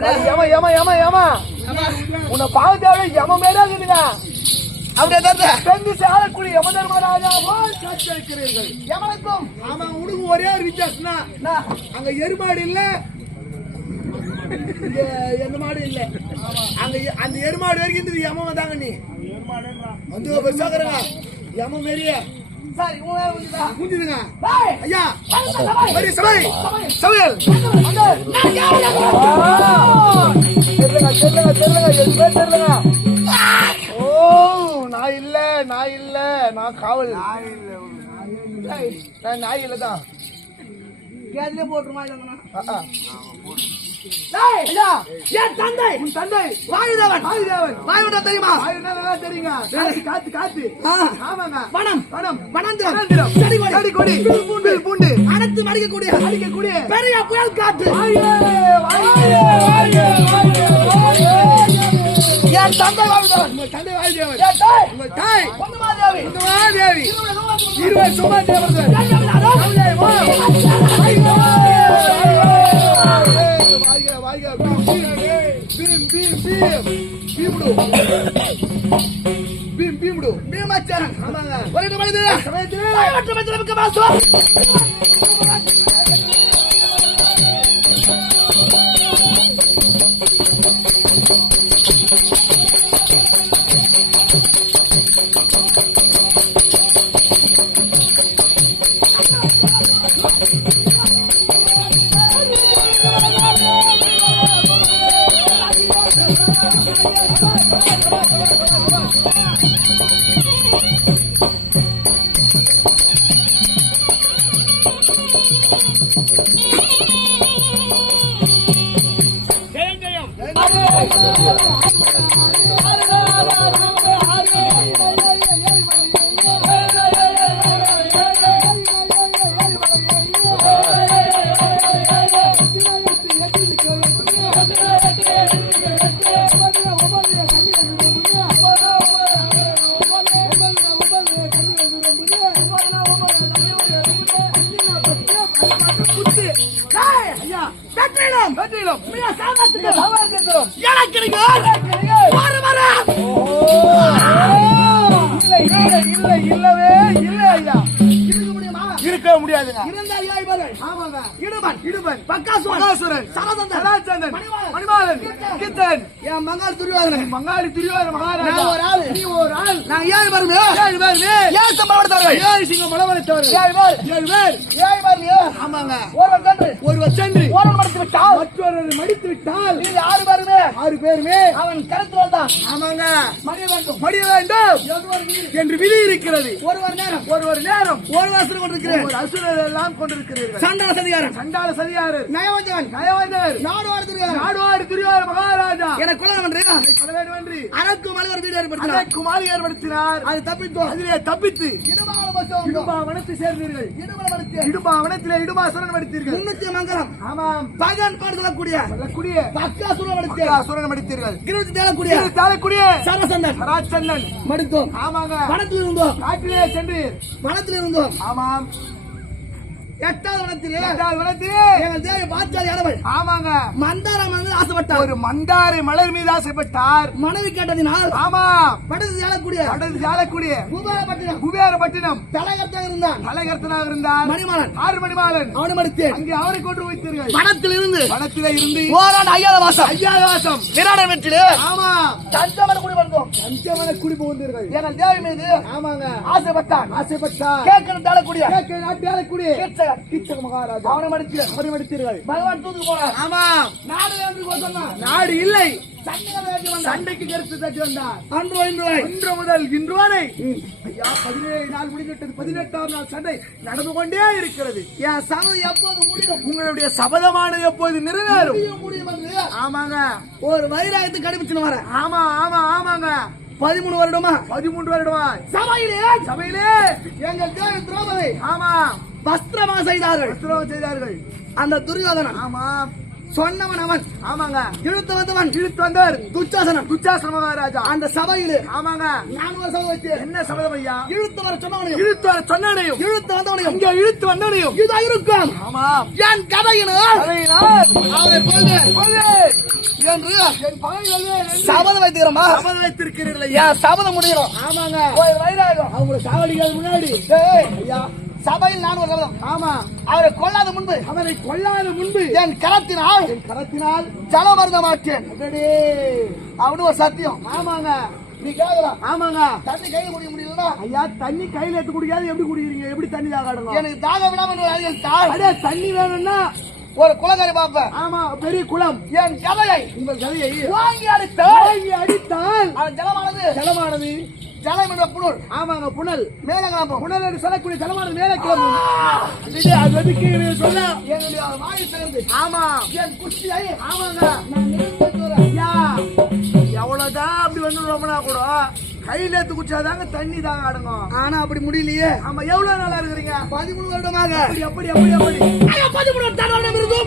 யம யம யம யம உன்னை பார்த்தாவே யம மேலே இருக்குதுங்க. அப்படியே பெண்ணு சேரக்கூடிய யம தர்மராஜாவோ காட்சியளிக்கிறீர்கள். யமனுக்கும் ஆமா உனக்கு ஒரே ஒரு வித்தியாசம்னா அங்க எருமாடு இல்ல, எந்த மாடு இல்ல. அங்க அந்த எருமாடு வரைக்கும் இந்த யம வந்தாங்க. நீ வந்து பெருசாக்குறா யம மாரியே புரிஞ்சுதுங்க ஐயா. சமையல் தெரியலங்க. ஓ நான் இல்ல நான் இல்ல நான் காவல் நாய் இல்லதான் கேதுல போட்டுருமா தந்தை வாயுதேவன். வாயுதேவன் தெரியுமா? தெரியுங்க. காத்து காத்து ஆமாங்க. வனம் வனம் வனந்திரம் செடி கொடி பூண்டு அனைத்து அடிக்கக்கூடிய பெரிய புயல் காற்று. என் தந்தை வாயுதேவன். உங்கள் தந்தை வாயுதேவன். உங்கள் தாய் உமாதேவி. இருவர் சுமாதேவர்கள். భీమాచారం இல்லவே இல்லை ஐயா. இருக்க முடியாதுங்க. இடுமன் பக்காசுரன் சரதந்தன் மணிமாலன் கித்தன் என் மங்காளி துரியோதனன் மகாராஜா. நீ ஒரு ஆள். நான் 7 பேருமே 7 சம்பளத்தவர்கள் 7 சிங்கம் மலவரத்தவர்கள் 7 பேர். ஆமாங்க. ஒருவர் சென்று மற்றொரு மடித்து விட்டால் நீ 6 பேருமே அவன் கருத்து வந்தான். ஆமாங்க. மடிய வேண்டும் என்று விதி இருக்கிறது. ஒருவர் நேரம் ஒரு அசுரன் கொண்டிருக்கிறேன். ஒரு அசுரர் எல்லாம் கொண்டிருக்கிறீர்கள். சண்டாள சதிகாரர் நயவஞ்சகர் நாடுவாடு துரியோதன மகாராஜா எனக்கு கொல்ல வேண்டும் என்று அதற்கு மாளிகை ஏற்படுத்தினார். அது தப்பித்தோம். அதிலே தப்பித்து இடும்பாவனத்தை சேர்ந்தீர்கள். இடும்பாவனத்திலே இடும்பாசுரன் படித்தீர்கள். முன்னத்திய மங்கலம். ஆமாம். பகன் பாடு சொல்லக்கூடிய பக்காசுரன் படித்தீர்கள். தேளக்கூடிய சரசந்தன் மடித்தோம். ஆமாங்க. வனத்தில் இருந்தோம். காட்டிலே சென்று வனத்தில் இருந்தோம். ஆமாம். 8வது வனத்திலே எங்கள் தேவி பாஞ்சாலியானவள். ஆமாங்க. மந்தார மலர் ஆசைப்பட்டார். ஒரு மந்தாரை மலர் மீது ஆசைப்பட்டார். மனைவி கேட்டதினால் ஆமா படத்து ஜாலக்கூடிய குபேரப்பட்டினம் தலைகர்த்தனாக இருந்தார். மணிமாலன் அவனை மடித்தேன். அங்கே அவரை கொண்டு வைத்தீர்கள். வனத்திலே இருந்து ஓராண்டு 5 வாசம் விராட வெற்றிலே ஆமா தஞ்சமன குடி புகுந்தீர்கள். எங்கள் தேவி மீது ஆமாங்க ஆசைப்பட்டார். கேட்கணும் தேளக்கூடிய கிச்சக மகாராஜா அவனை மடித்தீர்கள். பகவான் தூக்கு போனார். ஆமா. நாடு இல்லை. சண்டைக்கு கருத்து தட்டி வந்தார். அன்று முதல் இன்று வரை ஐயா 17 நாள் முடிந்துவிட்டது. 18ஆம் நாள் சண்டை நடந்து கொண்டே இருக்கிறது. என் சபதம் எப்போது முடியும்? உங்களுடைய சபதமானது எப்போது நிறைவேறும்? ஆமாங்க. ஒரு வைராயத்தை கடைபிடிச்சு வர. ஆமாங்க. 13 வருடமா சபையிலே எங்கள் தேவி திரௌபதி ஆமா வஸ்திரமா செய்தார்கள். அந்த துரியோதனன் ஆமா சொன்னவன் அவன். ஆமாங்க. இழுத்து வந்தவர் துச்சாசன மகாராஜா. அந்த சபையிலே ஆமாங்க நான் ஒரு சபை வச்சு என்ன சபதம் ஐயா? இழுத்து வர சொன்னவனையும் இழுத்து வந்தவனையும் இது இருக்கும். ஆமா. என் கதையினால் அவரை கொல்வேன். என்று என் பகைகள் சபதம் வைத்திருக்கிறோமா? சபதம் வைத்திருக்கிறீர்கள். ஏன் சபதம் முடிகிறோம்? ஆமாங்க. வைராகம் அவங்களை சாவடிக்காத முன்னாடி ஐயா சபையில் நான் ஒரு சபதம். ஆமா. அவரை கொல்லாத முன்பு என் கரத்தினால் ஜலம் அருந்த மாட்டேன் அவனு ஒரு சத்தியம். ஆமாங்க. நீ கேட்கலாம். ஆமாங்க. தண்ணி கையில குடிக்க முடியல ஐயா. தண்ணி கையில எடுத்து குடிக்காது எப்படி குடிக்கிறீங்க? எப்படி தண்ணி தாகம்? எனக்கு தாக விடாம தண்ணி வேணும்னா ஒரு குளக்கரை பாப்பேன். ஆமா, பெரிய குளம். என் கதையை உங்கள் கதையை வாங்கி அடித்தால் அவன் ஜலமானது ஜலம் என்ற புனல். ஆமாங்க, புனல் மேல கிளம்பும். புனல் என்று சொல்லக்கூடிய ஜலமானது மேல கிளம்பும். அது வெதுக்கு சொல்ல என்னுடைய வாயை திறந்து. ஆமா, என் குஷ்டியை. ஆமாங்க, ஐயா எவ்வளவுதான் அப்படி வந்து ரொம்பனா கூட கையில எடுத்து குடிச்சாதாங்க தண்ணி தாங்க அடங்கும். ஆனா அப்படி முடியலையே. ஆமா, எவ்வளவு நாளா இருக்கிறீங்க? 13 வருடமாக. எப்படி 13 வருடம் இருக்கு.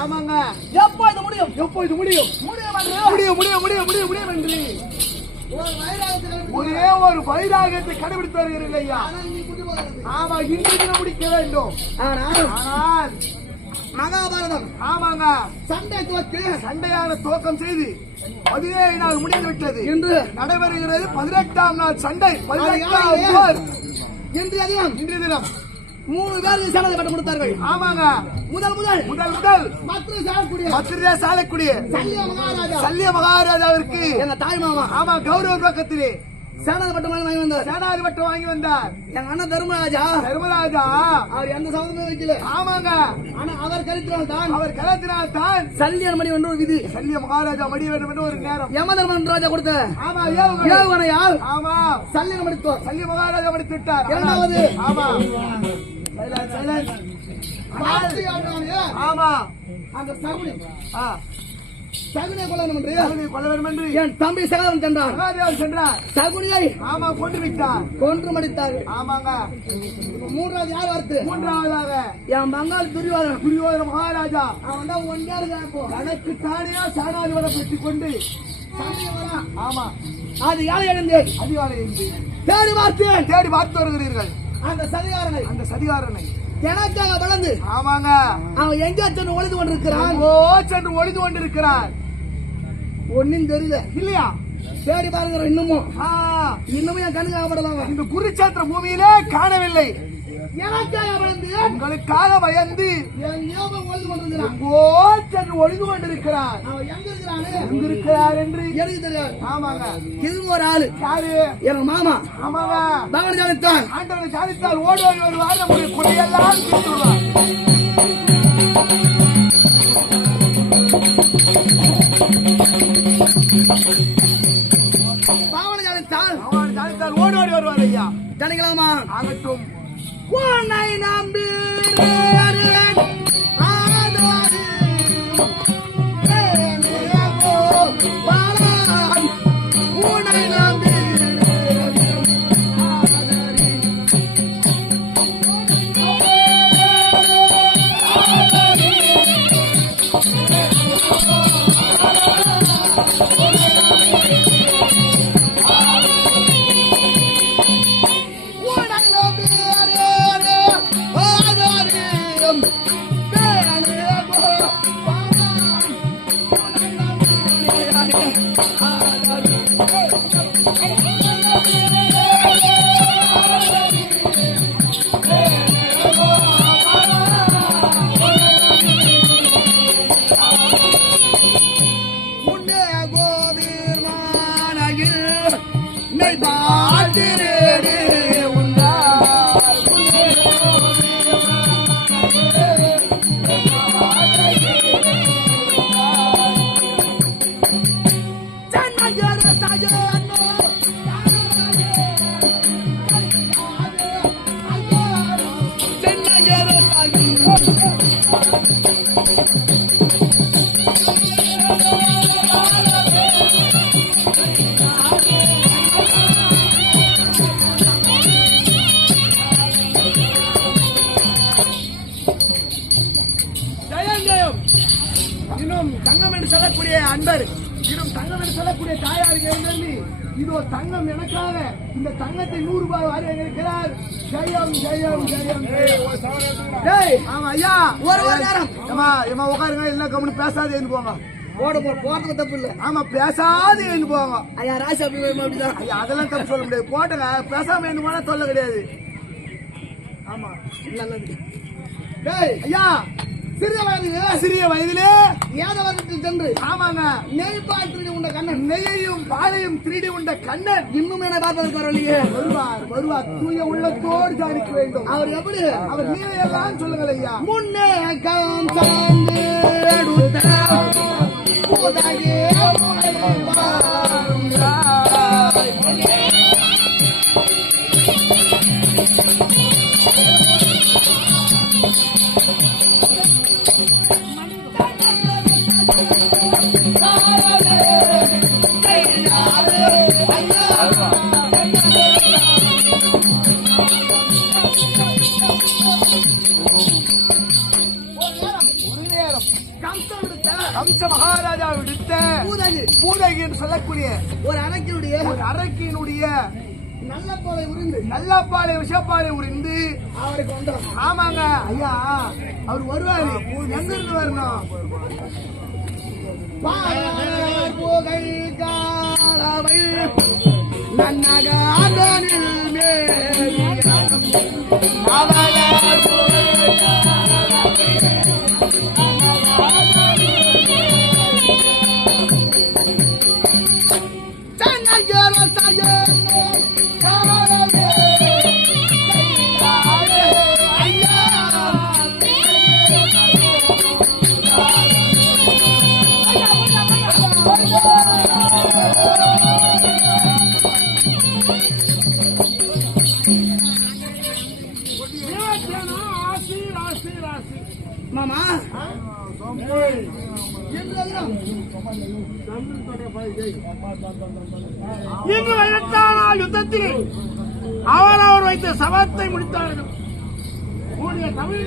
ஆமாங்க. எப்போது முடியும்? ஒரே ஒரு வைராகத்தை கடைபிடித்து வருகிறீர்கள் ஐயா. ஆமா, இன்றைக்கு முடிக்க வேண்டும். ஆனால் மகாபாரதம் ஆமாங்க சண்டையான துவக்கம் செய்து 17 நாள் முடிந்து விட்டது. இன்று நடைபெறுகிறது 18ஆம் நாள் சண்டை. 18ஆம் போர் இன்றைய தினம் 3 பேருக்கு சேலத்தை கட்டு கொடுத்தார்கள். ஆமாங்க. முதல் மத்திரே சாலக்குடிய சல்லிய மகாராஜாவிற்கு எங்க தாய் மாமா. ஆமா, கௌரவ பக்கத்திலே சேனாதி பட்டம் வாங்கி வந்தார். எங்க அண்ணன் தர்மராஜா அவர் எந்த சம்பந்தமும் வைக்கல. ஆமாங்க. ஆனா அவர் கருத்தினால் தான் சல்லிய மணி என்று ஒரு விதி. சல்லிய மகாராஜா மணி வேண்டும் என்று ஒரு நேரம் யமதர்மன் ராஜா கொடுத்த. ஆமா, ஏவுகணையால். ஆமா, சல்லிய மகாராஜா மடித்து விட்டார். இரண்டாவது ஆமா ஆமா அந்த சகுனியை கொல்ல வேண்டும் என்று என் தம்பி சகாதேவன் சென்றார். சகுனியை ஆமா கொன்று மடித்தார். ஆமாங்க. மூன்றாவது யார் வருது? மூன்றாவதாக என் மங்காள் துரியோதன மகாராஜா. அவன் தான் ஒன்றா இருக்கான். தனக்கு தானியா சாணாதி வர பெற்றுக் கொண்டு ஆமா அது யாரை எழுந்தேன் அதிகாலை தேடி பார்த்து வருகிறீர்கள். அந்த சதிகாரனை எனக்காக வளர்ந்து. ஆமாங்க. அவன் எங்க சென்று ஒளிந்து கொண்டிருக்கிறான். ஒன்னும் தெரியல இல்லையா? தேடி பாருங்க. இன்னமும் என் கண்ணுக்கு ஆகப்படலாம். இந்த குருச்சேத்திர பூமியிலே காணவில்லை. எனக்காக வளர்ந்து உங்களுக்காக பயந்து ஒளிந்து கொண்டிருக்கிறான். அவன் எங்க இருக்கிறார் என்று எனக்கு தெரியாது. ஆமாங்க. இது ஒரு ஆளு யாரு? எங்க மாமா. ஆமாங்க. பகவான் ஜானித்தான். ஆண்டவனை ஜானித்தால் ஓடுவார் வருவார். நம்முடைய குறையெல்லாம் தீர்த்துள்ளார். பகவான் ஜானித்தால் ஓடுவார் வருவார் ஐயா. ஜானிக்கலாமா? ஆகட்டும். உன்னை நம்பி ஜெயம் ஜெயம். இன்னும் தங்கம் என்று சொல்லக்கூடிய அன்பர், இன்னும் தங்கம் என்று சொல்லக்கூடிய தாயாருக்கு எழுந்தி இதோ தங்கம் எனக்காக இந்த தங்கத்தை 100 ரூபாய் வாரி இருக்கிறார். ஜெயம் ஜெயம் ஜெயம். ஆமா ஐயா, ஒரு நேரம் உட்காருங்க. இல்ல கம்முன்னு பேசாது எழுந்து போங்க. போறதுக்கு தப்பு இல்ல. ஆமா, பேசாது எழுந்து போவாங்க ஐயா. ராசி அப்படிதான் ஐயா, அதெல்லாம் தப்பு சொல்ல முடியாது. போட்டுங்க, பேசாம எழுந்து போனா சொல்ல கிடையாது. ஆமா, நல்லது. ஐயா, சிறிய வயதிலே ஏதவரத்தில் சென்று ஆமாங்க நெய் பால் திருடி உண்ட கண்ணன், நெய்யையும் பாலையும் திருடி உண்ட கண்ணன் இன்னும் என்ன பார்ப்பதற்கு வரலையே. வருவார் தூய உள்ளத்தோடு ஜானிக்க வேண்டும். அவர் எப்படி? அவர் நீரை எல்லாம் சொல்லுங்கள் ஐயா. முன்னே மகாராஜா விடுத்த பூதகி என்று சொல்லக்கூடிய ஒரு அரக்கினுடைய நல்ல பாலை விஷப்பாலை உறிந்து அவருக்கு வந்தோம். ஆமாங்க ஐயா, அவர் வருவாரு. எங்க இருந்து வரணும்? புகை காலவை நன்னகாதனில் மாமா இங்கு 18ஆம் நாள் யுத்தத்தில் அவர் வைத்த சபத்தை முடித்தார்கள். தமிழ்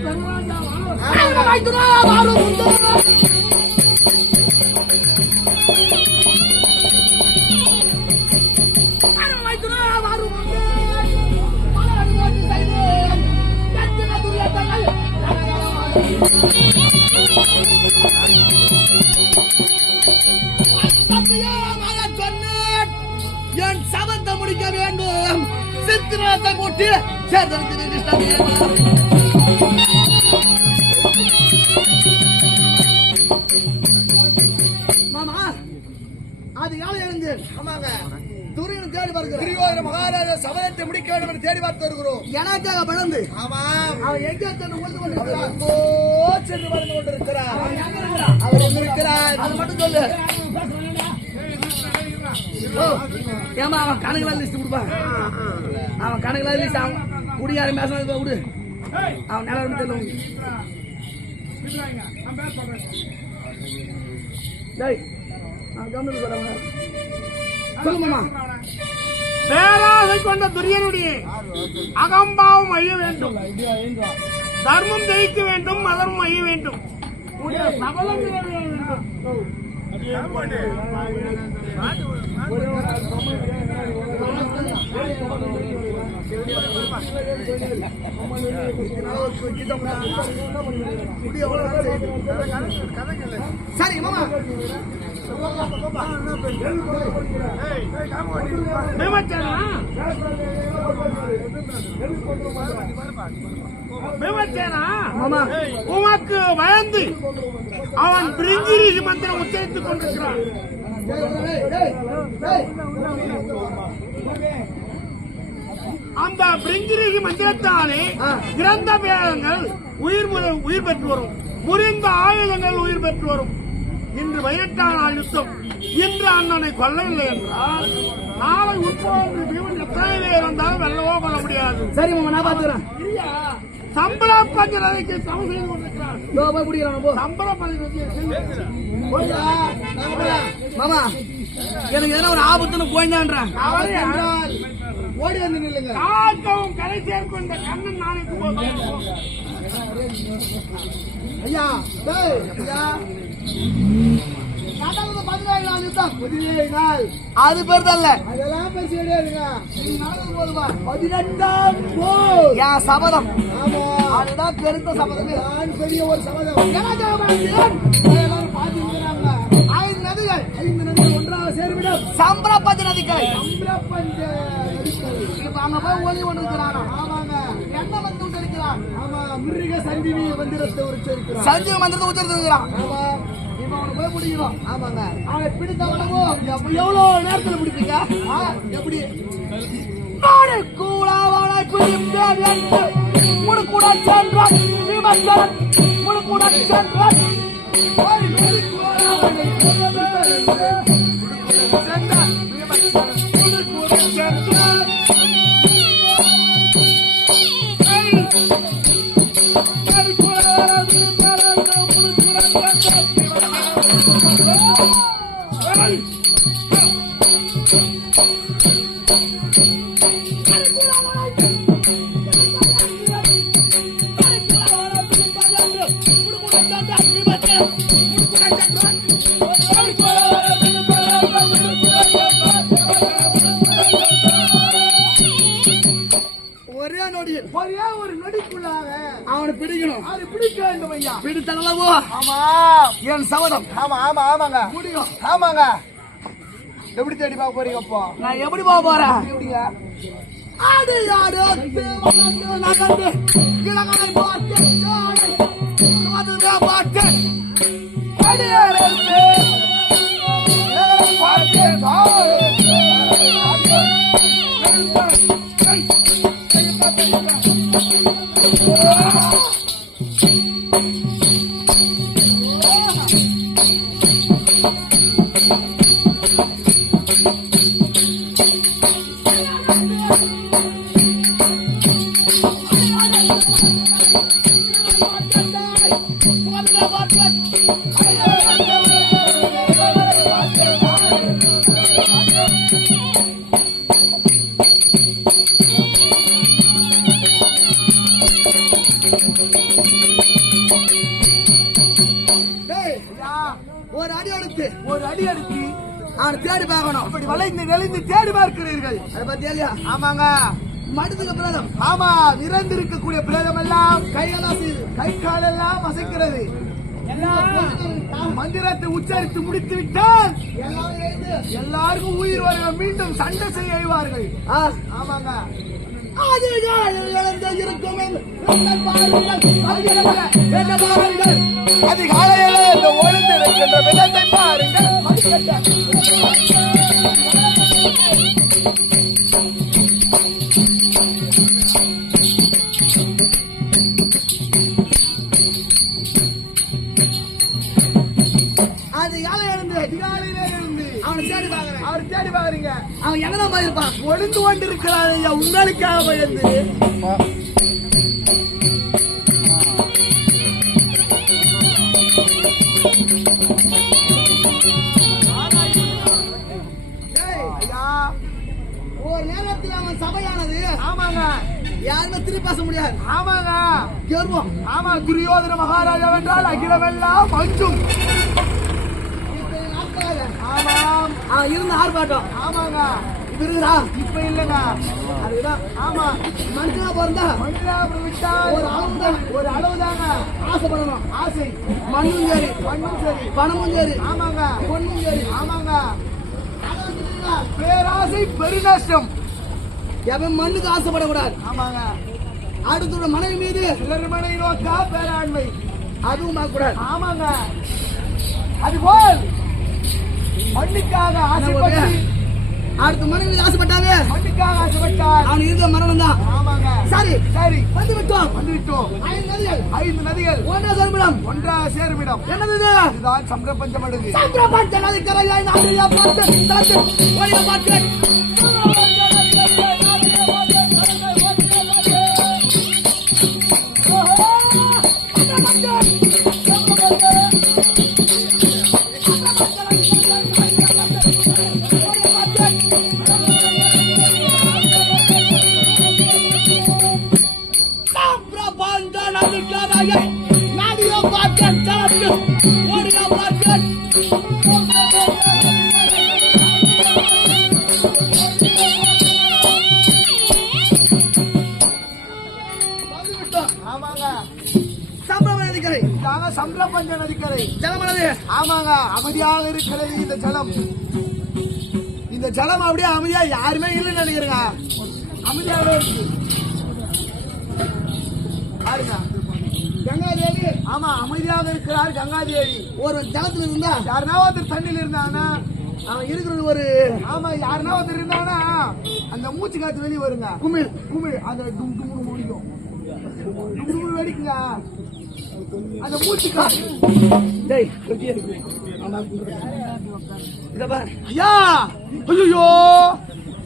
என் சபத்தை முடிக்க வேண்டும். சித்திரத்தை கூட்டி மாமா அது யாரும் எழுந்தேன். ஆமாங்க, துரியன் தேடி வருகிறோம். மகாராஜா சபதத்தை முடிக்க வேண்டும் என்று தேடி பார்த்து வருகிறோம். எனக்காக பழந்து ஆமா, அவன் எங்கே சென்று கொண்டிருக்கிறார்? சென்று வந்து கொண்டிருக்கிறார். அவர் எங்க இருக்கிறார்? அது மட்டும் சொல்லு. ஏமா அவன் கணக்குல லிஸ்ட் கொடுப்பான். அவன் கணக்குல லிஸ்ட் அவன் குடியார மேசம் விடு. அவன் நிலம் தெரியல. சொல்லுமா. பேராசை கொண்ட துரியனுடைய அகம்பாவம் அழிய வேண்டும், தர்மம் ஜெயிக்க வேண்டும், மதமும் அழிய வேண்டும், சபலம் வேண்டும். சரி மாமா, உமக்கு பயந்து அவன் பிரிஞ்சிரிசி மந்திரம் உச்சரித்துக் கொண்டிருக்கிறான். அந்த பிரிஞ்சிரிசி மந்திரத்தாலே இறந்த வேதங்கள் உயிர் பெற்று வரும், முறிந்த ஆயுதங்கள் உயிர் பெற்று வரும். இன்று 18ஆம் நாள் யுத்தம். இன்று அண்ணனை கொல்லவில்லை என்றால் நாளை உட்போது பீமன் எத்தனை பேர் வந்தாலும் வெல்லவோ கொள்ள முடியாது. சரி மாமா, நான் பாத்துக்கிறேன். சம்பள பஞ்சனைக்கு சமம் செய்து கொண்டிருக்கிறார். சம்பள மாமா எனக்கு எதனா ஒரு ஆபத்துன்னு போயிட்டான்றான். ஓடி வந்து நில்லுங்க. காக்கவும் கரை சேர்க்கும் இந்த கண்ணன் நாளைக்கு ஐயா ஐயா அது பெருதல்ல, அதெல்லாம் பேச கிடையாதுங்க. 18ஆம் போர் என் சபதம். ஆமா, அதுதான் பெருத்த சபதம். நான் பெரிய ஒரு சபதம். எல்லாரும் பாத்துக்கிறாங்க. 5 நதிகள் ஒன்றாக சேர்விடும். சம்பிரபஞ்ச நதிகள். இப்ப அங்க போய் ஒளி ஒன்று இருக்கிறானா? ஆமாங்க. என்ன வந்து உச்சரிக்கிறான்? ஆமா, மிருக சஞ்சீவி மந்திரத்தை உச்சரிக்கிறான். சஞ்சீவி மந்திரத்தை உச்சரிக்கிறான். ஆமா, போய் பிடிக்கணும். ஆமாங்க, அவனை பிடித்தவனமோ எவ்வளவு நேரத்துல பிடிப்பீங்க? எப்படி நானே கூடாவானை பிடிப்பேன் என்று முடுக்குடன் சென்றான் விமர்சனம். முடுக்குடன் சென்றான் ஒரே ஒரு நொடிக்குள்ளாக அவனை பிடிக்கணும். அது பிடிக்க வேண்டும் ஐயா. பிடித்தளவோ? ஆமா, என் சபதம். ஆமா ஆமா ஆமாங்க, முடியும். ஆமாங்க. எப்படி தேடி பார்க்க போறீங்க? அப்போ நான் எப்படி போக போறேன்? எப்படிங்க? ஆடு ஆடு நகர்ந்து இளங்கலை பார்த்து பார்த்து அடியாடு பார்த்து ஒரு அடி எடுத்து அவனை தேடி பார்க்கணும். அப்படி வளைந்து நெளிந்து தேடி பார்க்கிறீர்கள். அதை பத்தி இல்லையா? ஆமாங்க, மடுத்துக்கு பிரதம். ஆமா, விரைந்து இருக்கக்கூடிய பிரதம் எல்லாம் கை காலெல்லாம் அசைக்கிறது. மந்திரத்தை உச்சரித்து முடித்து விட்டால் எல்லாருக்கும் உயிர் வர மீண்டும் சண்டை செய்ய எழுவார்கள். ஆமாங்க, அதிகாலையில் இந்த ஒளிந்து இருக்கின்ற விதத்தை பாருங்கள். அவர் தேடி பாக்குறீங்க. அவன் எங்கதான் போயிருப்பான்? ஒளிந்து கொண்டு இருக்கிறான். உங்களுக்காக பயந்து ஒரு நேரத்தில் அவன் சபையானது. ஆமாங்க, யாருமே திருப்பி பேச முடியாது. ஆமாங்க, கேர்வம். ஆமா, துரியோதன மகாராஜா வென்றால் அகிலமெல்லாம் அஞ்சும். ஆமாம், இருந்த ஆர்ப்பாட்டம். ஆமாங்க, இது இருக்குதா? இப்ப இல்லங்க, அதுதான். ஆமா, மனுஷனா பிறந்தா மனுஷனா விட்டா ஒரு அளவுதாங்க ஆசைப்படணும். ஆசை மண்ணும் சரி, பணமும் சரி. ஆமாங்க, பொண்ணும் சரி. ஆமாங்க, பேராசை பெருநஷ்டம். எவன் மண்ணுக்கு ஆசைப்படக்கூடாது. ஆமாங்க, அடுத்த மனைவி மீது சிலர் மனைவி நோக்கா பேராண்மை, அதுவும் பார்க்கக்கூடாது. ஆமாங்க, அதுபோல் மண்ணுக்காக ஆசைப்பட்டு அடுத்த மனைவி ஆசைப்பட்டாவே மண்ணுக்காக ஆசைப்பட்டார். அவன் இருந்த மரணம் தான். ஆமாங்க, சரி சரி, வந்து விட்டோம். 5 நதிகள் ஒன்றாக சேருமிடம். என்னது இதுதான்? சம்பிரபஞ்சம் அடுக்கு. சம்பிரபஞ்ச நதி கரையாய் நாடியா பார்த்து ஓடியா பார்த்து நடந்துக்காராக நாடியோ பார்த்தேன் தளத்தில் ஓடியோ பார்த்தேன் ஆமாங்க சம்பளம் நதிக்கரை நாங்க சந்திரபஞ்ச நதிக்கரை ஜலமானது ஆமாங்க அமைதியாக இருக்கிறது இந்த ஜலம். இந்த ஜலம் அப்படியே அமைதியா யாருமே இல்லைன்னு நினைக்கிறேங்க. அமைதியாவே இருக்கு பாருங்க. கங்காதேவி ஆமா அமைதியாக இருக்கிறார் கங்காதேவி. ஒரு ஜலத்துல இருந்தா யாருனா ஒருத்தர் தண்ணியில் இருந்தாங்கன்னா அவன் இருக்கிறது ஒரு ஆமா யாருனா ஒருத்தர் இருந்தாங்கன்னா அந்த மூச்சு காத்து வெளியே வருங்க. குமிழ் குமிழ் அந்த டும் டும் முடிக்கும் டும் வெடிக்குங்க அந்த மூச்சு காத்து. டேய் இத பார் ஐயா ஐயோ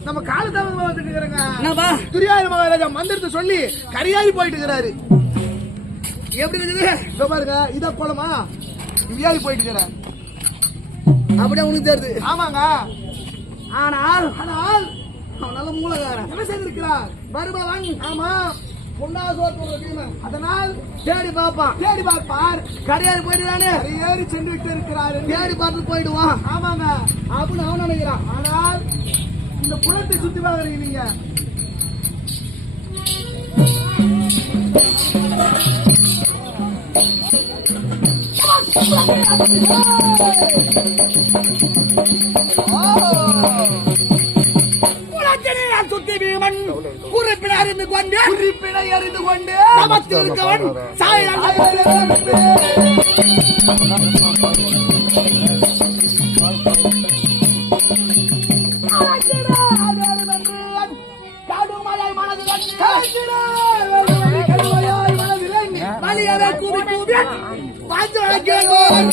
நம்ம காலத்தாம வந்துட்டு இருக்கிறாங்க. என்னப்பா துரியாத மகாராஜா மந்திரத்தை சொல்லி கரையாறி போயிட்டு இருக்கிறாரு. எப்படி இருக்குது இதோ பாருங்க இத போலமா வியாதி போயிட்டு இருக்கிற அப்படியே உனக்கு தெரியுது. ஆமாங்க. ஆனால் ஆனால் அவன் நல்ல மூலகாரன் என்ன செய்திருக்கிறார் வருபவன் ஆமா அதனால் தேடி பார்ப்பான் தேடி பார்ப்பார். கரையாறு போயிட்டு கரையேறி சென்று விட்டு இருக்கிறார் தேடி பார்த்து போயிடுவான் ஆமாங்க அப்படின்னு அவன் நினைக்கிறான். ஆனால் இந்த குளத்தை சுத்தி பார்க்கறீங்க நீங்க சுத்தி வீமன் குறிப்பிட அறிந்து கொண்டு குறிப்பிடை அறிந்து கொண்டு நமக்கு இருக்கவன் கடுமலை மனதில் வலியரை கூவி கூவி பாய்ச்சி வளர்க்கிறோம்.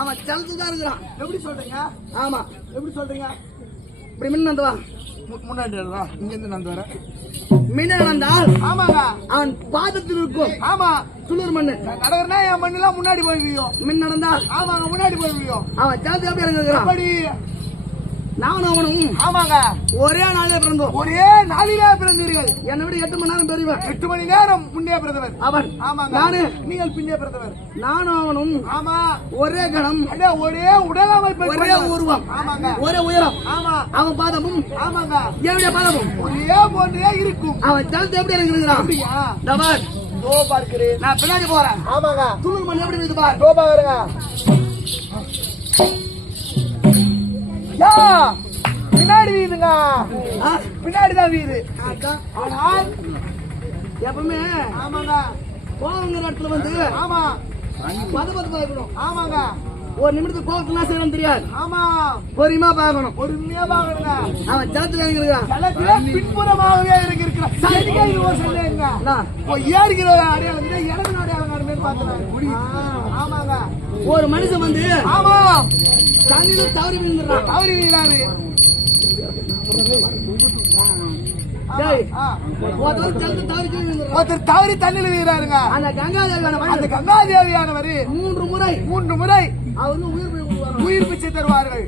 அவன் ஜலத்துதான் இருக்கிறான். எப்படி சொல்றீங்க? ஆமா எப்படி சொல்றீங்க? இப்படி மின்ன வந்தவா முன்னாடி இங்க இருந்து நான் வரேன். மின்ன நடந்தால் ஆமாங்க அவன் பாதத்தில் இருக்கும் ஆமா சுளுர் மண்ணு நடக்கிறனா என் மண்ணெல்லாம் முன்னாடி போய் விழியும். மின் நடந்தால் ஆமாங்க முன்னாடி போய் விழியும். அவன் ஜலத்து எப்படி இறங்குறான். அப்படி நானும் அவனும் ஆமாங்க ஒரே நாளே பிறந்தோம். ஒரே நாளிலே பிறந்தீர்கள். என்னை விட 8 மணி நேரம் பெரியவன். 8 மணி நேரம் முன்னே பிறந்தவர் அவன் ஆமாங்க. நானு நீங்கள் பின்னே பிறந்தவர். நானும் அவனும் ஆமா ஒரே கணம் அட ஒரே உடல் அமைப்பு ஒரே உருவம் ஆமாங்க ஒரே உயரம். ஆமா அவன் பாதமும் ஆமாங்க என்னுடைய பாதமும் ஒரே போன்றே இருக்கும். அவன் ஜலத்து எப்படி இறங்குறான். அப்படியா தபார் தோ பார்க்கிறேன். நான் பின்னாடி போறேன். ஆமாங்க சுளுர் மண் எப்படி இருக்குது பார். தோ பாருங்க. யா பின்னாடி வீதுங்க. பின்னாடிதான் வீது. ஆனால் எப்பவுமே ஆமாங்க கோவங்கிற இடத்துல வந்து ஆமா பதபத்து பார்க்கணும். ஆமாங்க ஒரு நிமிடத்துக்கு கோவத்துலாம் செய்யணும் தெரியாது. ஆமா பொறுமையா பார்க்கணும். பொறுமையா பாருங்க. அவன் ஜலத்துல இறங்குறான். ஜலத்துல பின்புறமாகவே இருக்கிற சரிங்க இது ஒரு சொல்லுங்க. ஏறிக்கிற அடையாளம் இறங்கின அடையாளம் பார்த்தேன். ஆமாங்க ஒரு மனுஷன் வந்து ஆமா தண்ணியில தவறி விழுந்துடுறான். தவறி வீணாரு ஒருத்தர் தவறி தண்ணியில் வீராருங்க. அந்த கங்காதேவியானவர் 3 முறை அவர் உயிர் பிச்சை தருவார்கள்.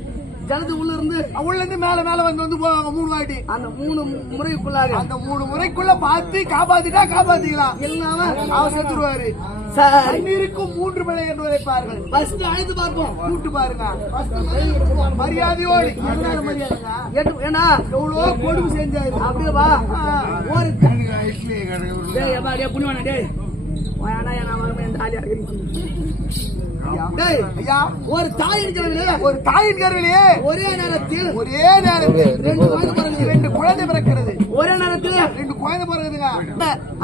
ஜலத்து உள்ள இருந்து மேல மேல வந்து போவாங்க 3 வாட்டி. அந்த 3 முறைக்குள்ளாக அந்த 3 முறைக்குள்ள பார்த்து காப்பாத்திட்டா காப்பாத்திக்கலாம். இல்லாம அவர் செத்துருவாரு. தண்ணீருக்கும் 3 மலை என்று வைப்பார்கள். ஃபர்ஸ்ட் அழைத்து பார்ப்போம். கூட்டு பாருங்க மரியாதையோடு. மரியாதைங்க ஏன்னா எவ்வளோ கொடுமை செஞ்சாரு. அப்படியே வா ஒரு டேய் அப்பா டேய் புண்ணியவானா டேய் வாடா நான் வரேன் தாலியா டேய் ஐயா ஒரு தாயின் கருவிலே ஒரே நேரத்தில் 2 குழந்தை பிறக்கிறது. ஒரே நேரத்தில் 2 குழந்தை பிறகுதுங்க.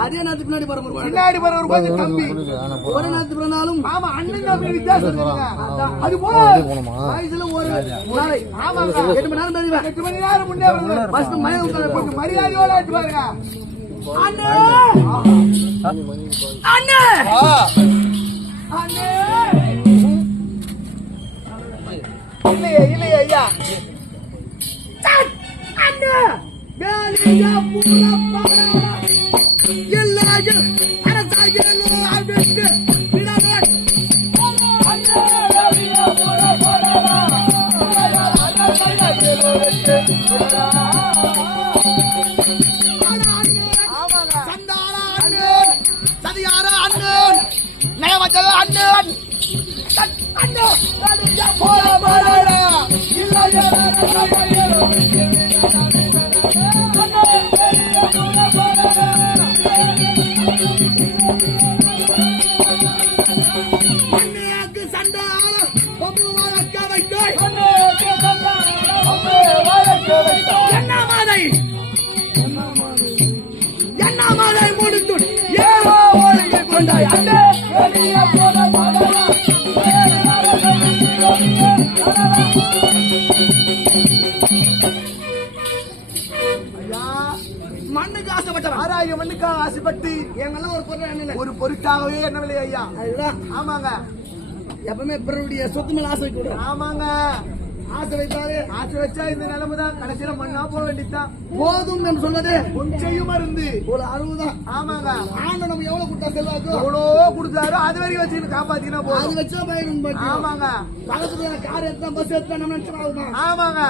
அதே நேரத்துக்கு பின்னாடி பிறகு பின்னாடி பிறகு கொஞ்சம் தம்பி ஒரே நேரத்துக்கு பிறந்தாலும் ஆமா அண்ணன் தம்பி வித்தியாசம் இருக்குங்க. அது போல வயசுல ஒரு நாளை ஆமாங்க 8 மணி நேரம் தெரியுமா. 8 மணி நேரம் முன்னே வருது. ஃபர்ஸ்ட் மயம் கொஞ்சம் மரியாதையோட ஆச்சு பாருங்க. அண்ணே அண்ணே அண்ணே இல்லையே ஐயா அண்ணே வேலையா புறப்பட எல்லாக அரசாங்கலோ அவிட்டு விடாத அண்ணே வேலையா புறப்பட அரசாங்கலோ சந்தான அண்ணன் சதியார அண்ணன் நயவஞ்சக அண்ணன் அண்ணன் போல போராடா என்னமாதை முடித்து ஏதோ ஒழுங்கி கொண்டாய் அண்ணே மண்ணுக்கு ஆசைப்பட்டவன் ஆராய மண்ணுக்காக ஆசைப்பட்டு எங்கெல்லாம் ஒரு பொருள் ஒரு பொருட்டாகவே என்னவில்லை ஐயா அதுதான் ஆமாங்க எப்பவுமே பிறருடைய சொத்து மேல ஆசை வைக்க ஆமாங்க ஆசை வைத்தாரு ஆசை வச்சா இந்த நிலைமைதான் கடைசியில மண்ணா போக வேண்டியதுதான் போதும் என்று சொன்னது கொஞ்சம் மருந்து ஒரு 60 ஆமாங்க ஆண்டு நம்ம எவ்வளவு கொடுத்தா செல்வாக்கு எவ்வளவோ கொடுத்தாரு அது வரைக்கும் வச்சு காப்பாத்தினா போதும் அது வச்சா பயன் ஆமாங்க பக்கத்துல கார் எடுத்தா பஸ் எடுத்தா நம்ம நினைச்சா ஆமாங்க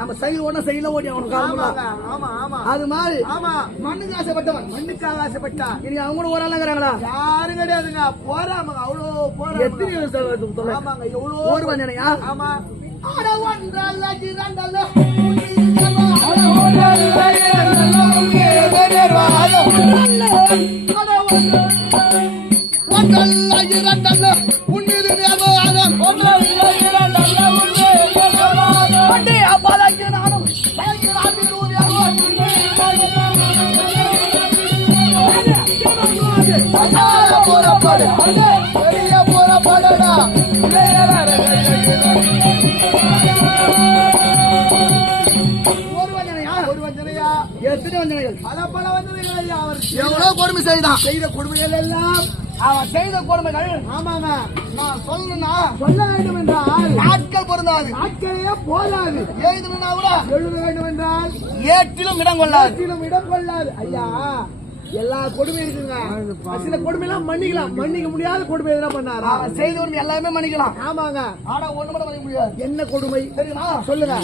நம்ம சைடு ஓட சைடுல ஓடி அவனுக்கு ஆமாங்க ஆமா ஆமா அது மாதிரி ஆமா மண்ணுக்கு ஆசைப்பட்டவன் மண்ணுக்காக ஆசைப்பட்டா இனி அவங்க கூட ஒரு ஆளாங்கறாங்களா யாரும் கிடையாதுங்க போறாங்க அவ்வளோ போறாங்க எத்தனை ஆமாங்க எவ்வளோ ஒரு வந்தனையா ஆமா அட ஒன்றல்ல இரண்டல்ல அட ஒன்றல்ல இரண்டல்ல உங்கேதேவாயோ அட ஒன்றல்ல இரண்டல்ல உன்னிதினேவாயோ ஒன்றல்ல இரண்டல்ல உன்னிதினேவாயோ அடே அபாலக்கு நானும் பயங்கராதி நூறியாவோ அட போறப்படு அட பெரிய போறப்படடா எவ்வளவு கொடுமை செய்தான் செய்த கொடுமைகள் எல்லாம் அவன் செய்த கொடுமைகள் ஆமாங்க நான் சொல்லணும்னா சொல்ல வேண்டும் என்றால் நாட்கள் பொருந்தாது நாட்களே போதாது எழுதணும்னா கூட எழுத வேண்டும் என்றால் ஏற்றிலும் இடம் கொள்ளாது ஐயா எல்லா கொடுமை இருக்குங்க சில கொடுமை எல்லாம் மன்னிக்க முடியாத கொடுமை எதுனா பண்ணாரா செய்த கொடுமை எல்லாமே மன்னிக்கலாம் ஆமாங்க ஆனா ஒண்ணு மட்டும் மன்னிக்க முடியாது என்ன கொடுமை தெரியுமா சொல்லுங்க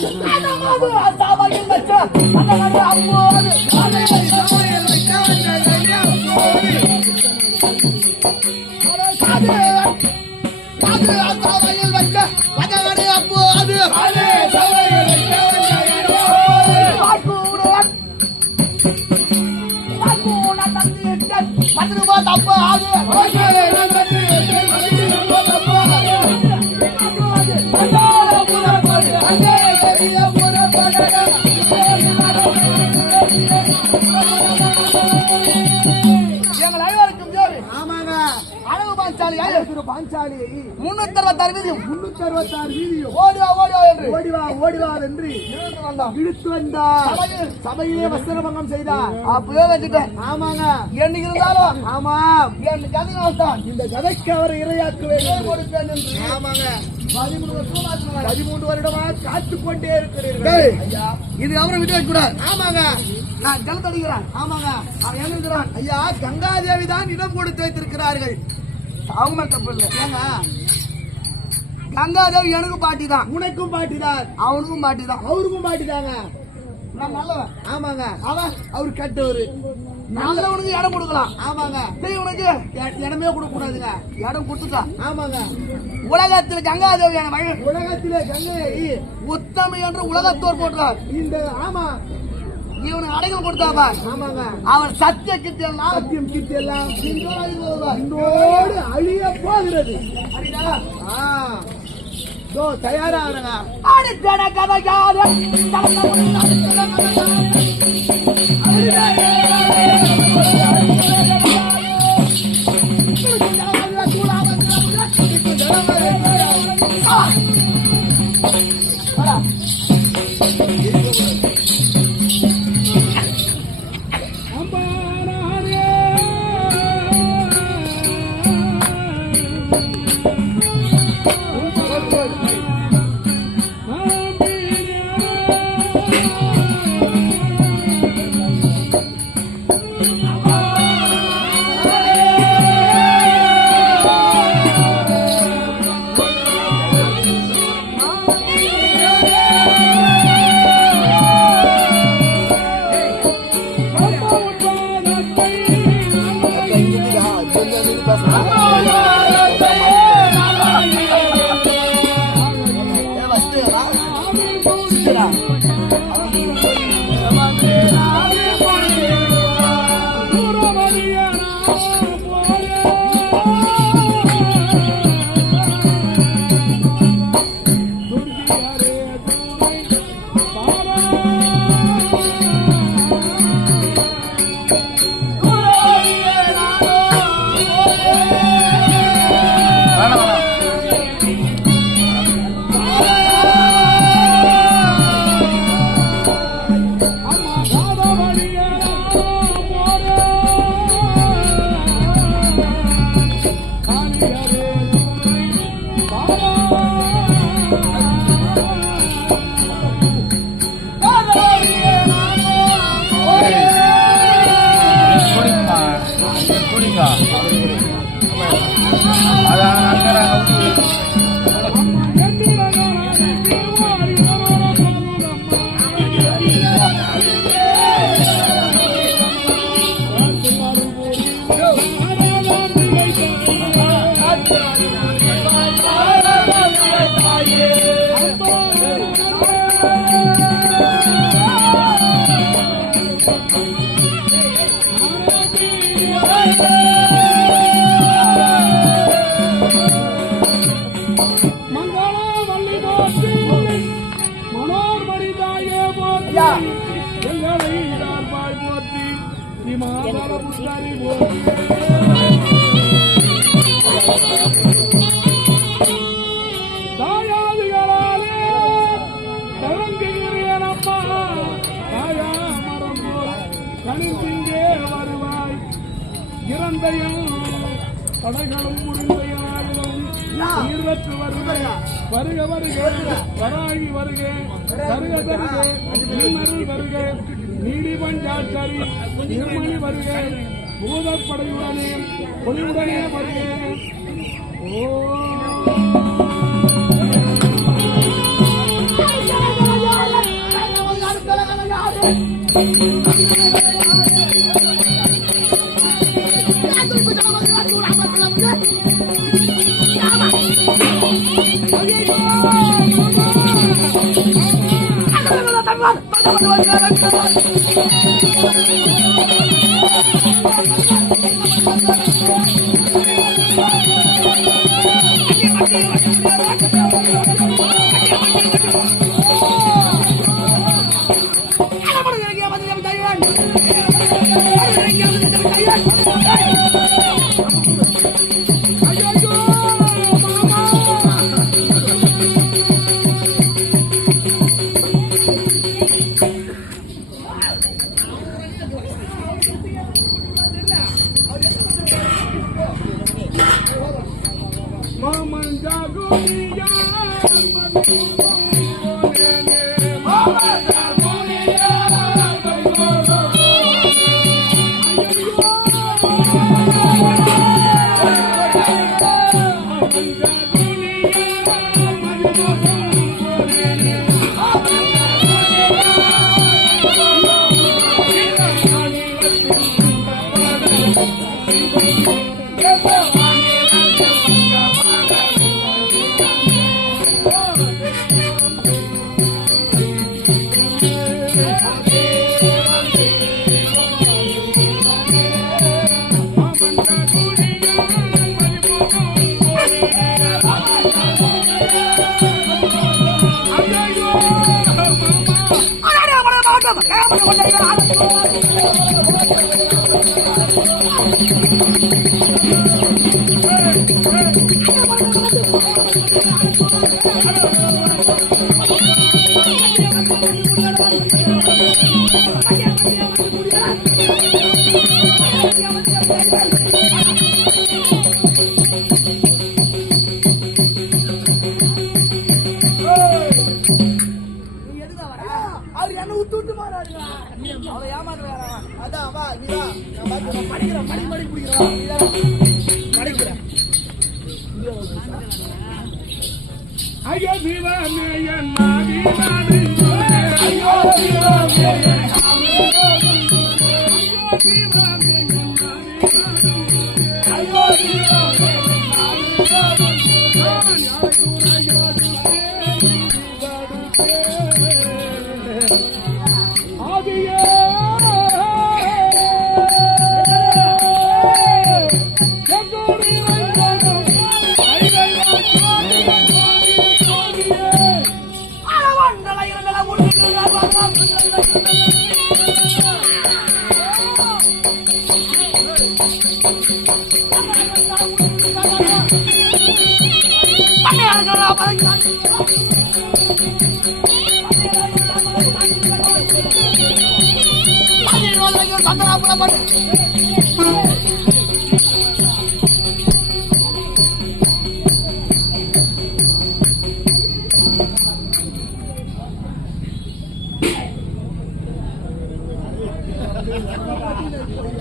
பாஞ்சாலி 366 வீதியும் ஓடிவா என்று இழுத்து வந்தார் சபையிலே வஸ்திரபங்கம் செய்தார் அப்பவே வச்சுட்டேன் ஆமாங்க என்னைக்கு இருந்தாலும் ஆமா என் கதைதான் இந்த கதைக்கு அவரை இரையாக்க வேண்டும் கொடுப்பேன் என்று ஆமாங்க 13 வருடமா காத்துக்கொண்டே இருக்கிறீர்கள் இது அவரை விட்டு வைக்க கூடாது ஆமாங்க நான் ஜலத்தை அடிக்கிறேன் ஆமாங்க அவன் எங்க இருக்கிறான் ஐயா கங்காதேவி தான் இடம் கொடுத்து வைத்திருக்கிறார்கள் அவங்க தப்பு இல்லை ஏங்க கங்காதேவி எனக்கும் பாட்டி தான் உனக்கும் பாட்டி தான் அவனுக்கும் பாட்டி தான் அவருக்கும் பாட்டி தாங்க நான் நல்லவன் ஆமாங்க அவரு கட்டவரு நல்லவனுக்கு இடம் கொடுக்கலாம் ஆமாங்க உனக்கு இடமே கொடுக்க கூடாதுங்க இடம் கொடுத்துட்டா ஆமாங்க உலகத்துல கங்காதேவியான உலகத்திலே கங்கை உத்தமை என்று உலகத்தோர் போட்டார் இந்த ஆமா இவனுக்கு அடைகள் கொடுத்தாப்பா ஆமாங்க அவன் சத்தியம் கித்தி எல்லாம் இன்றோடு அழிய போகிறது தயாராக அடுத்த கதை படைகளும் முருங்கையாகும் நீர்வற்று வருக வருக வருக வராகி வருக தருக தருக நீர்மருள் வருக நீடி பஞ்சாச்சாரி நிர்மணி வருக பூதப்படையுடனே பொலிவுடனே வருக ஓ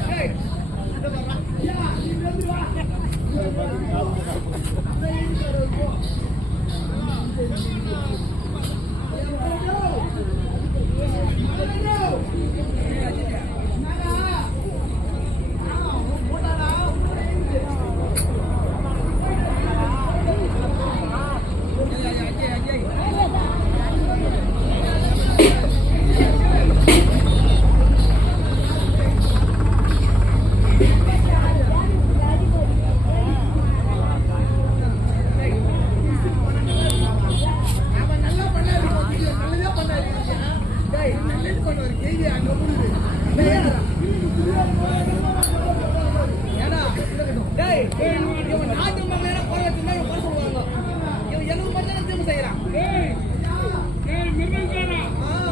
Hey!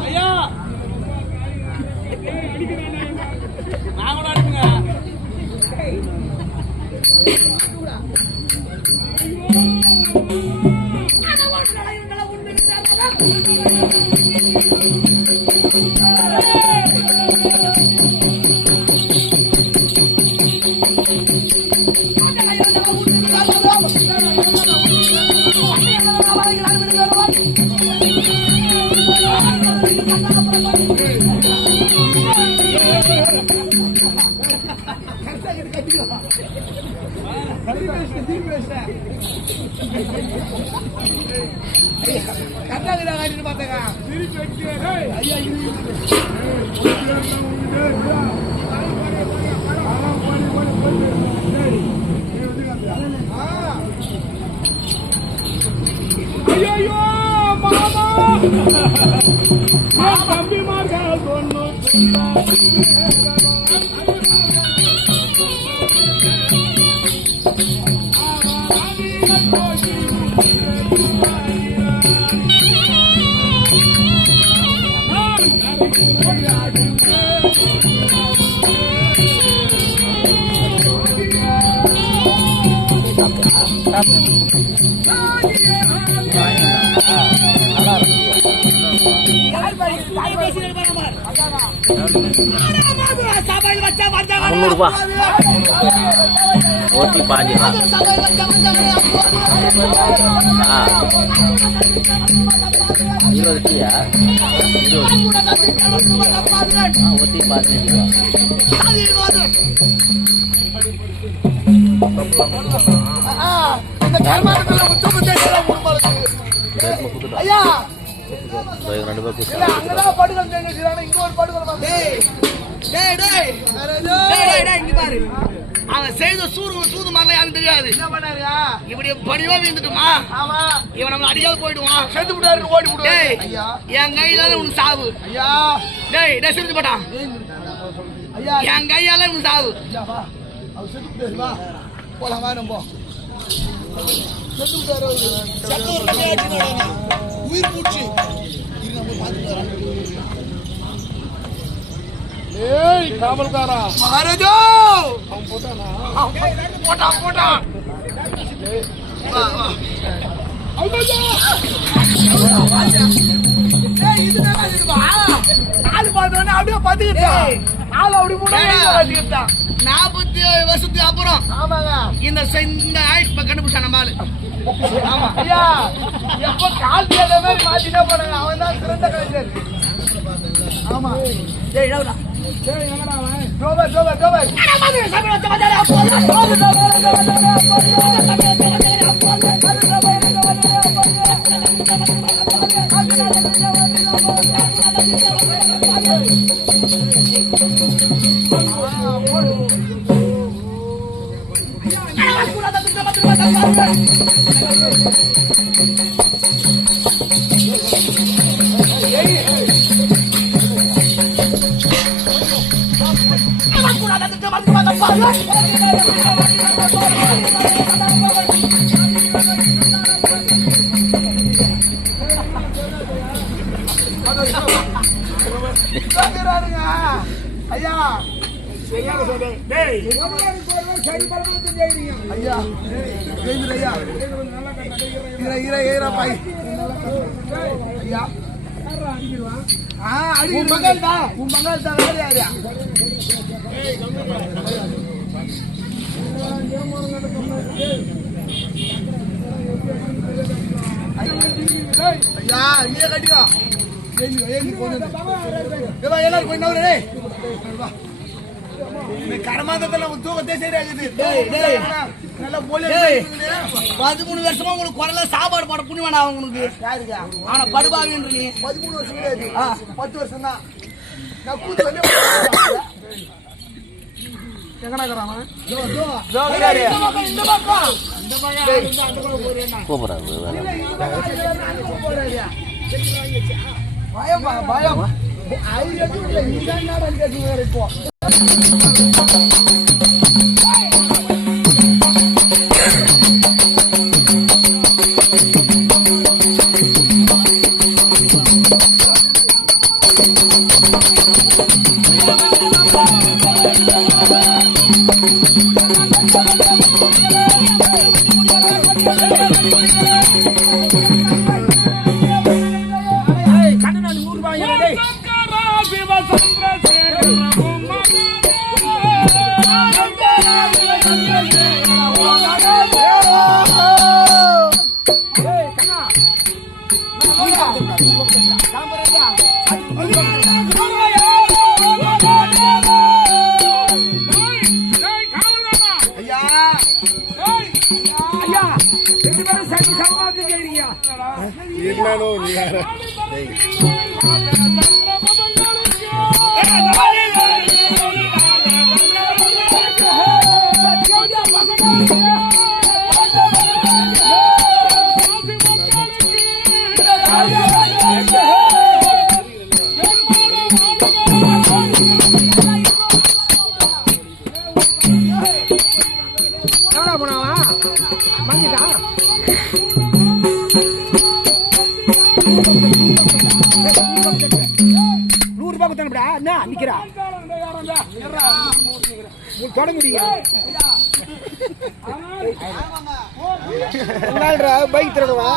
ஐயா நான் கூட அனுப்புங்க. திருப்பி வைக்கிறேன். ஐயா ஐயோ மாமா தம்பிமார்கள் சொன்ன ₹300 ஓட்டி பாஞ்சிடலாம். ஆ 20 டீயா 20 ஓட்டி 15 ஐயா 2 பேர் அங்கதான் படுகள் இங்க ஒரு படுகள் இங்க பாரு. அவன் செய்த சூது மாதிரி யாரும் தெரியாது. என்ன பண்ணாருயா? இப்படி பணிவா வீந்துட்டுமா ஆமா இவன் நம்மள அடிக்காது போயிடுவான். செத்து விட்டாரு ஓடி விடுவாரு. ஐயா என் கையில உனக்கு சாவு. ஐயா டேய் செஞ்சு போட்டான். ஐயா என் கையால உனக்கு சாவு. ஐயா வா அவர் செத்து விட்டாரு வா போலாம் வா நம்ம செத்து விட்டாரு உயிர் மூச்சு இரு நம்ம பாத்துக்கலாம். ஏய் காவல்காரா மகாராஜா அவன் போட்டானா போட்டான் வா வா அப்படியே பாத்துக்கிட்டான். அப்படி 47 வருஷத்துக்கு அப்புறம் ஆமாங்க இந்த ஆயிடுச்சு கண்டுபிடிச்சான் நம்ம ஆளு. ஆமா ஐயா எப்ப கால் தேட மாதிரி மாத்திட்டே போனாங்க. அவன் தான் சிறந்த கலைஞர். ஆமா டேய் டவுடா ஏய் எங்கடா அவன் டோபர் ஐயா டேய் ஐயா ஐயா பாய் ஐயா உன் மகள் தான் வேறு யாரியா ஐயா நீயே கட்டிக்கோ எல்லாரும் போய் கரமாந்தத்துல தூக்கத்தே சரியாகுது. நல்லா போலி 13 வருஷமா உங்களுக்கு குரல சாப்பாடு போட புண்ணியமாடா உங்களுக்கு. யாருக்கா? ஆனா படுபாவின்ற நீ 13 வருஷம் கிடையாது 10 வருஷம் தான். நான் கூத்து கூப்பிடாது பயம் அவர் எதுவும் இல்லை, நீ தான் நாடகம் கேட்டுக்கிற இப்போ. பைக் திருடுவா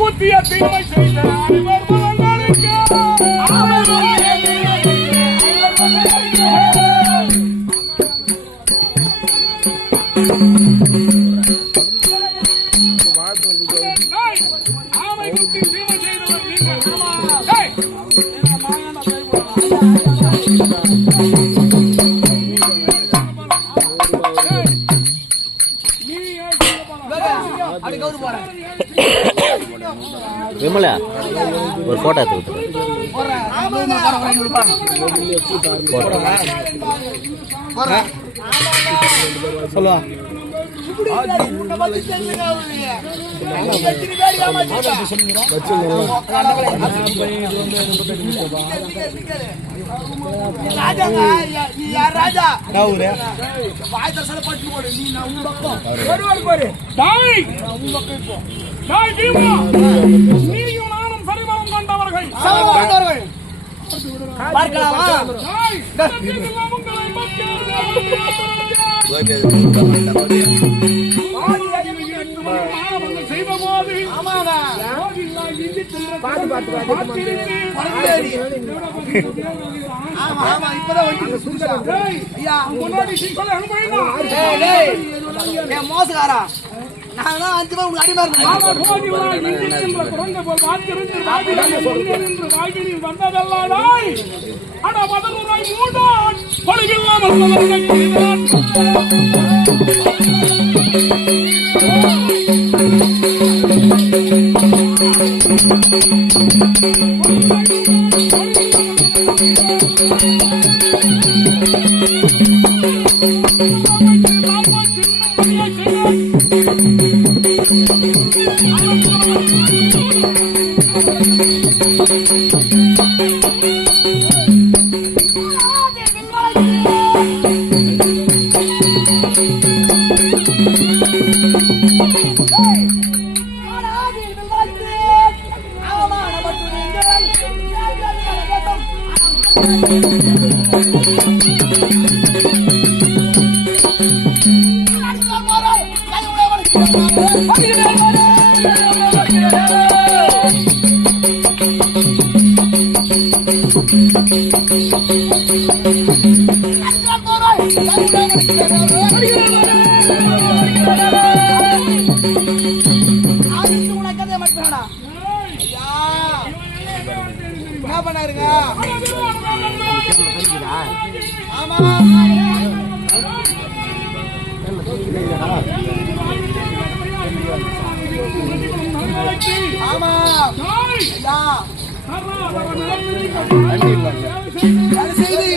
கூத்திய தீமை செய்த விமலா ஒரு போட்டோ எடுத்து சொல்லுவா மோசக்காரா நான் 5 ரூபாய் உங்களுக்கு அடிமா என்ன பண்ணாருங்க? ஆமா ஆமா செய்தி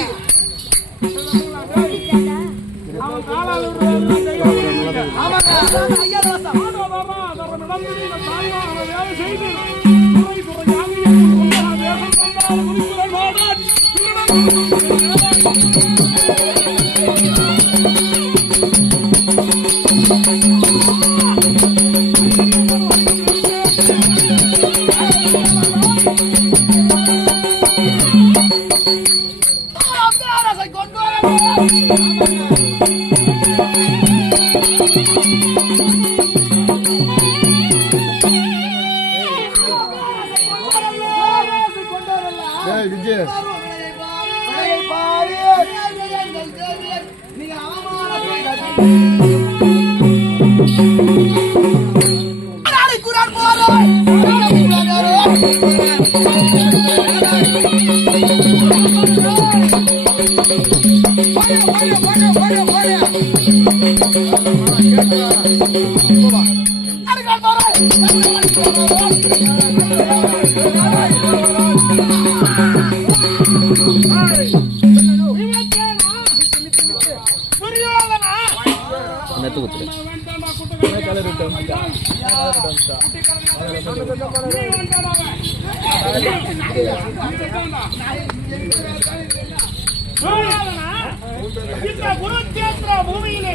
பூமியிலே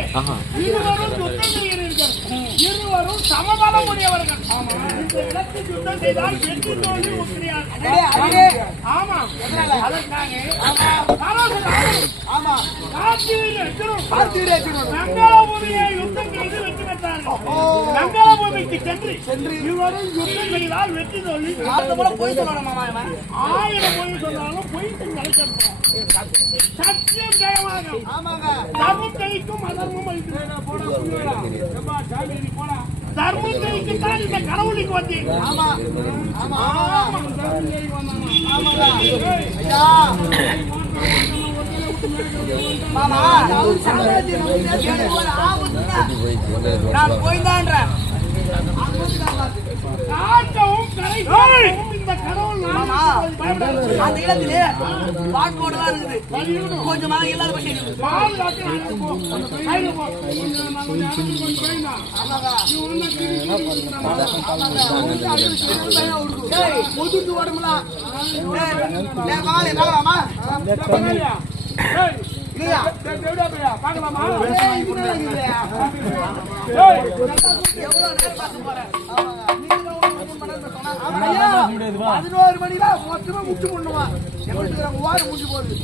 இருவரும் சமபலம் உடையவர்கள். யுத்தம் செய்தால் வெற்றி தோல்வி உறுதியாக. ஆமா மங்களபூமியை யுத்தம் செய்து வெற்றி பெற்றார்கள். மங்களபூமிக்கு சென்று இருவரும் யுத்தம் செய்தால் வெற்றி தோல்வி. 1000 பொய் சொன்னாலும் பொய் சத்தியம் ஜெயமாகும். தர்மம் ஜெயிக்கும் அதர்மம் தர்மம் ஜெயிக்குத்தான் இந்த கடவுளுக்கு வந்தீங்க. நான் போய்தான்றேன். இந்த கடவுள் அந்த இடத்திலே பாட்போடுதான் இருக்குது. கொஞ்சமாக இல்லாத பற்றி முதுட்டு ஓடுங்களா பாக்கலாமா? 11 மணிதான் மொத்தமா முச்சு பண்ணுவா. வாரம் முடிஞ்சு போகுது.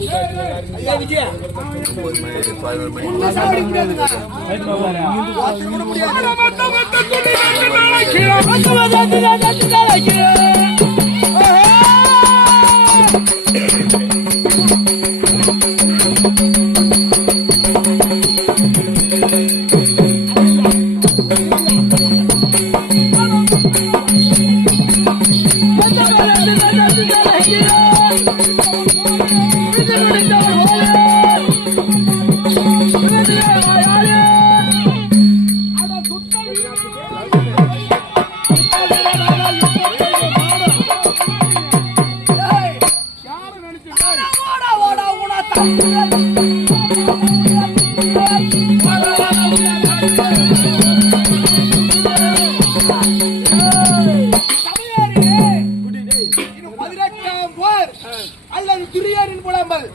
அல்லது துரியாரின் புலம்பல்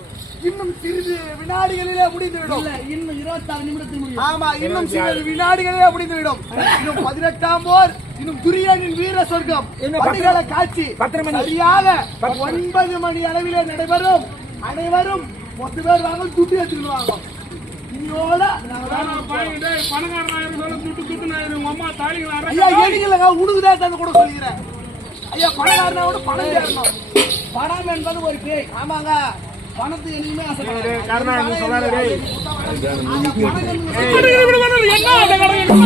இன்னும் சிறிது வினாடிகளிலே முடிந்துவிடும். இன்னும் 26 நிமிடத்தில் முடியும். ஆமா, இன்னும் சிறிது வினாடிகளிலே முடிந்துவிடும். இன்னும் 18ஆம் போர், இன்னும் துரியானின் வீர சொர்க்கம் படுகள காட்சி சரியாக 9 மணி அளவிலே நடைபெறும். அனைவரும் 10 பேர் வாங்க துட்டு எடுத்துக்கிட்டு வாங்க இன்னோட நாங்க பணக்காரனாயிரம் சொல்ல துட்டு துட்டுனாயிரம் உங்க அம்மா தாலிகள் ஐயா எதுக்கில்லங்க உனக்குதான் தந்து கூட சொல்லிக்கிறேன் ஐயா பணக்காரனா கூட பணம் தேடணும் பணம் என்பது ஒரு பேய் ஆமாங்க பணத்துக்கு என்னைக்குமே ஆசைப்படுறேன் கருணா சொல்லாத டேய் பணம் என்ன